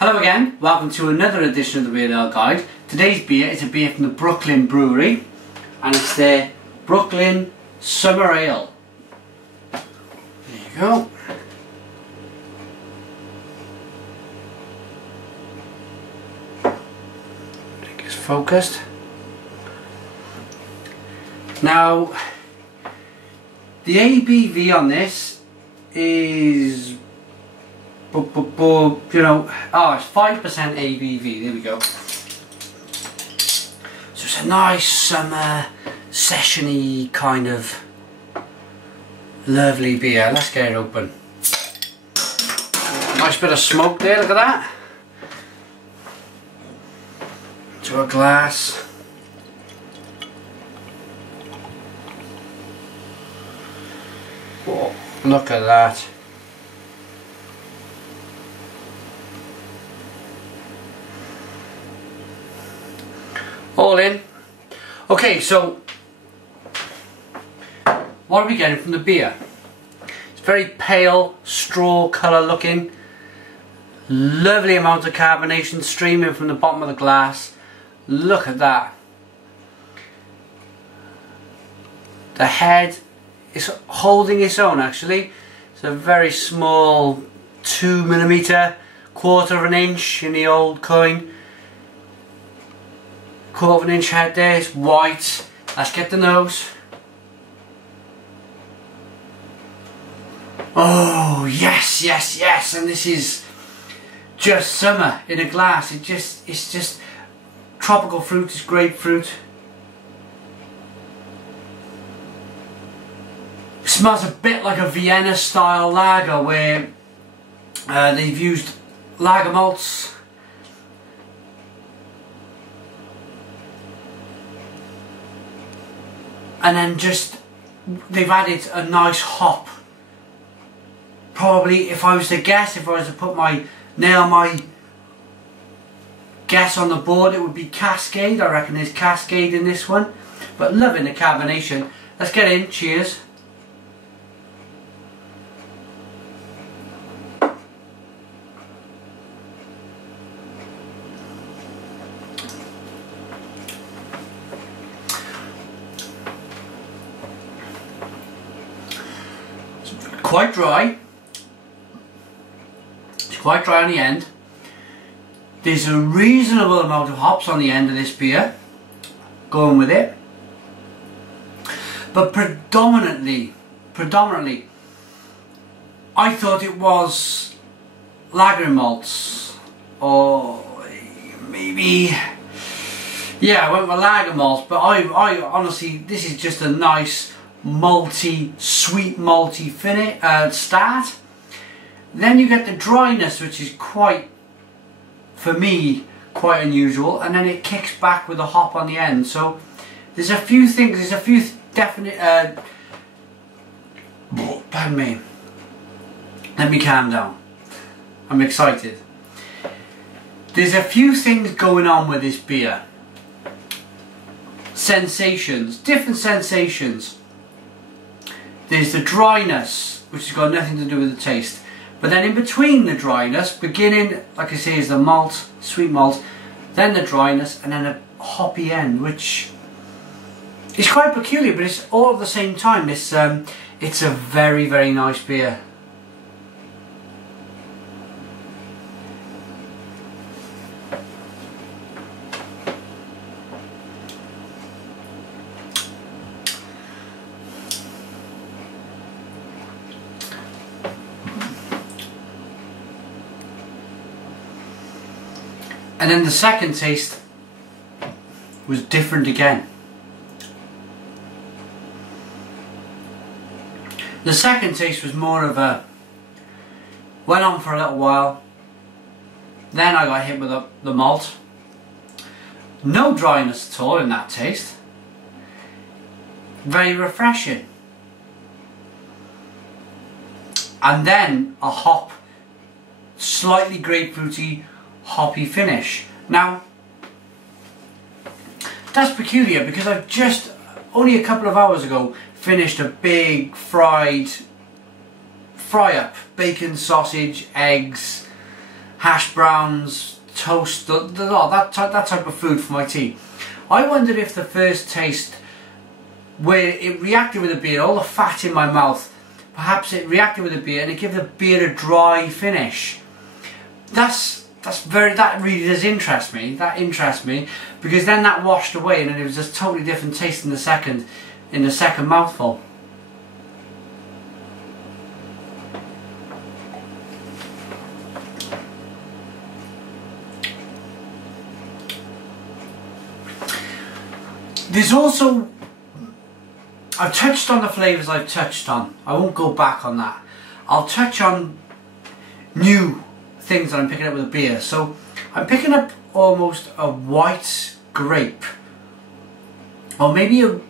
Hello again, welcome to another edition of the Weird Ale Guide. Today's beer is a beer from the Brooklyn Brewery and it's their Brooklyn Summer Ale. There you go. I think it's focused. Now, the ABV on this is, it's 5% ABV, there we go. So it's a nice summer, session-y kind of lovely beer. Let's get it open. Nice bit of smoke there, look at that. To a glass. Whoa, look at that. All in. Okay, so what are we getting from the beer? It's very pale, straw colour looking. Lovely amount of carbonation streaming from the bottom of the glass. Look at that. The head is holding its own actually. It's a very small 2mm, quarter of an inch in the old coin. Quarter of an inch head there, it's white. Let's get the nose. Oh yes, yes, yes, and this is just summer in a glass. It's just tropical fruit, it's grapefruit. It smells a bit like a Vienna style lager where they've used lager malts. And then just, they've added a nice hop. Probably, if I was to guess, if I was to put my guess on the board, it would be Cascade. I reckon there's Cascade in this one. But loving the carbonation. Let's get in, cheers. Quite dry. It's quite dry on the end. There's a reasonable amount of hops on the end of this beer, going with it. But predominantly, I thought it was lager malts, or maybe, yeah, I went with lager malts. But I honestly, this is just a nice malty, sweet malty finish start. Then you get the dryness, which is quite, for me, quite unusual, and then it kicks back with a hop on the end. So there's a few things, there's a few definite pardon me, let me calm down, I'm excited. There's a few things going on with this beer. Sensations, different sensations. There's the dryness, which has got nothing to do with the taste. But then in between the dryness, beginning, like I say, is the malt, sweet malt, then the dryness, and then a hoppy end, which is quite peculiar, but it's all at the same time. It's a very, very nice beer. And then the second taste was different again. The second taste was more of a, went on for a little while, then I got hit with the malt. No dryness at all in that taste. Very refreshing. And then a hop, slightly grapefruity, hoppy finish. Now, that's peculiar because I've just, only a couple of hours ago, finished a big fry up, bacon, sausage, eggs, hash browns, toast, that type of food for my tea. I wondered if the first taste, where it reacted with the beer, all the fat in my mouth, perhaps it reacted with the beer and it gave the beer a dry finish. That really does interest me. That interests me, because then that washed away and it was a totally different taste in the second mouthful. There's also, I've touched on the flavours I've touched on. I won't go back on that. I'll touch on new things that I'm picking up with a beer. So I'm picking up almost a white grape, or maybe a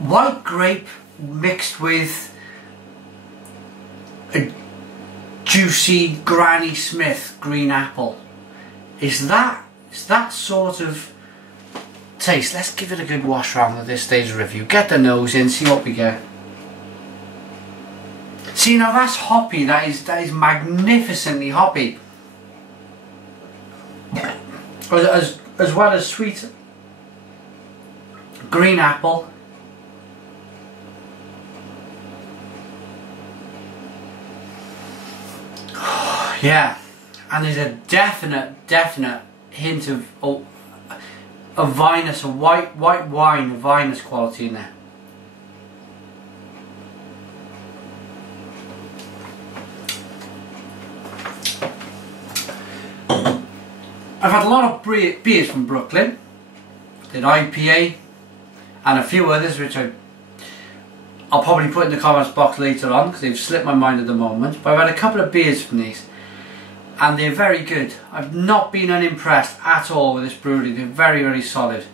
white grape mixed with a juicy Granny Smith green apple. It's that sort of taste. Let's give it a good wash round at this stage of review. Get the nose in, see what we get. See, now that's hoppy. That is magnificently hoppy. As well as sweet green apple. Yeah, and there's a definite hint of vinous, a white wine, a vinous quality in there. I've had a lot of beers from Brooklyn. Did IPA and a few others which I'll probably put in the comments box later on because they've slipped my mind at the moment. But I've had a couple of beers from these and they're very good. I've not been unimpressed at all with this brewery. They're very solid.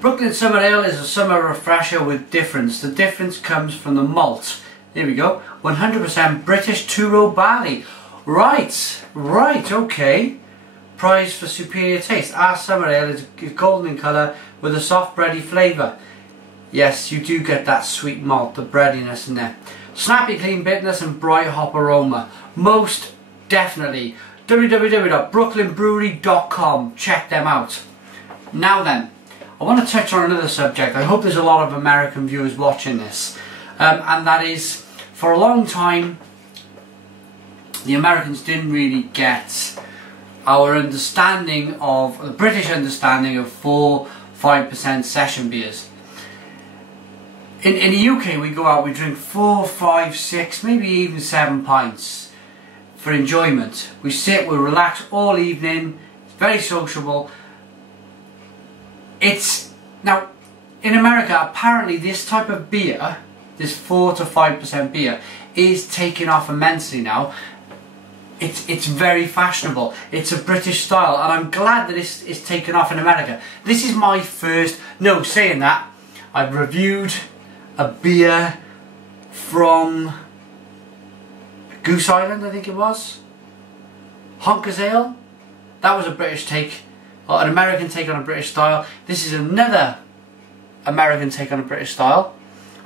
Brooklyn Summer Ale is a summer refresher with difference. The difference comes from the malt. There we go. 100% British two-row barley. Right, okay. Prize for superior taste. Our summer ale is golden in colour with a soft bready flavour. Yes, you do get that sweet malt, the breadiness in there. Snappy clean bitterness and bright hop aroma. Most definitely. www.brooklynbrewery.com. Check them out. Now then, I want to touch on another subject. I hope there's a lot of American viewers watching this. And that is, for a long time, the Americans didn't really get our understanding of, the British understanding of 4-5% session beers. In the UK we go out, we drink 4, 5, 6, maybe even 7 pints for enjoyment. We sit, we relax all evening, it's very sociable. Now, in America apparently this type of beer, this 4 to 5% beer, is taking off immensely now. It's very fashionable. It's a British style, and I'm glad that it's taken off in America. This is my first, no, saying that, I've reviewed a beer from Goose Island, I think it was. Honkers Ale. That was a British take, or an American take on a British style. This is another American take on a British style.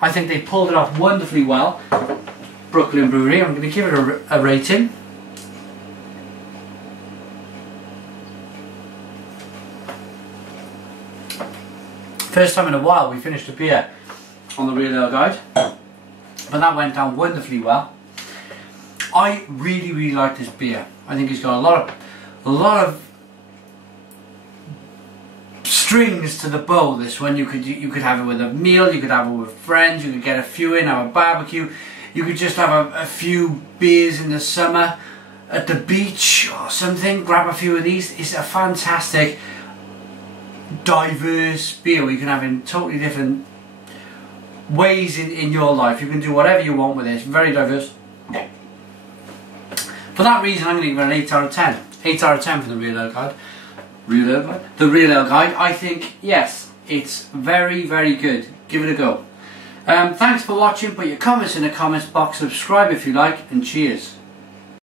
I think they pulled it off wonderfully well. Brooklyn Brewery, I'm going to give it a rating. First time in a while we finished a beer on the Real Ale Guide, but that went down wonderfully well. I really like this beer. I think it's got a lot of strings to the bow. This one, you could have it with a meal, you could have it with friends, you could get a few in, have a barbecue, you could just have a few beers in the summer at the beach or something, grab a few of these. It's a fantastic, diverse beer you can have in totally different ways in your life. You can do whatever you want with it. It's very diverse. For that reason, I'm going to give it an 8 out of 10. 8 out of 10 for the Real Ale Guide. Real Ale Guide? The Real Ale Guide. I think, yes, it's very good. Give it a go. Thanks for watching. Put your comments in the comments box. Subscribe if you like, and cheers.